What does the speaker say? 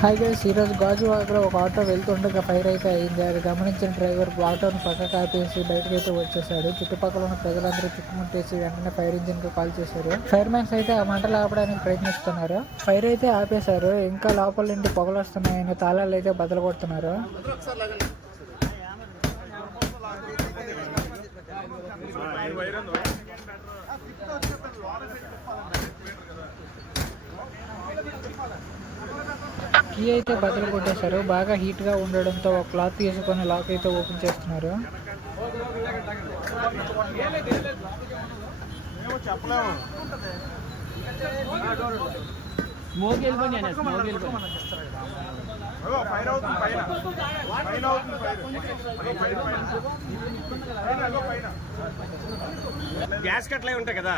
Hi guys, ఈరోజు గాజువాకలో ఒక ఆటో వెళ్తుండగా ఫైర్ అయితే అయింది. అది గమనించిన డ్రైవర్ ఆటోను పక్కకు ఆపేసి బయటకు అయితే వచ్చేసాడు. చుట్టుపక్కల ఉన్న ప్రజలందరూ చుట్టుముట్టేసి వెంటనే ఫైర్ ఇంజిన్ కు కాల్ చేశారు. ఫైర్ మ్యాన్స్ అయితే ఆ మంటలు ఆపడానికి ప్రయత్నిస్తున్నారు. ఫైర్ అయితే ఆపేశారు. ఇంకా లోపల నుండి పొగలు వస్తున్నాయని తాళాలు అయితే బద్దలు కొడుతున్నారు. కీ అయితే బదులు కొట్టేశారు. బాగా హీట్ గా ఉండడంతో ఒక క్లాత్ తీసుకొని లాక్ అయితే ఓపెన్ చేస్తున్నారు. గ్యాస్ కట్లే ఉంటాయి కదా.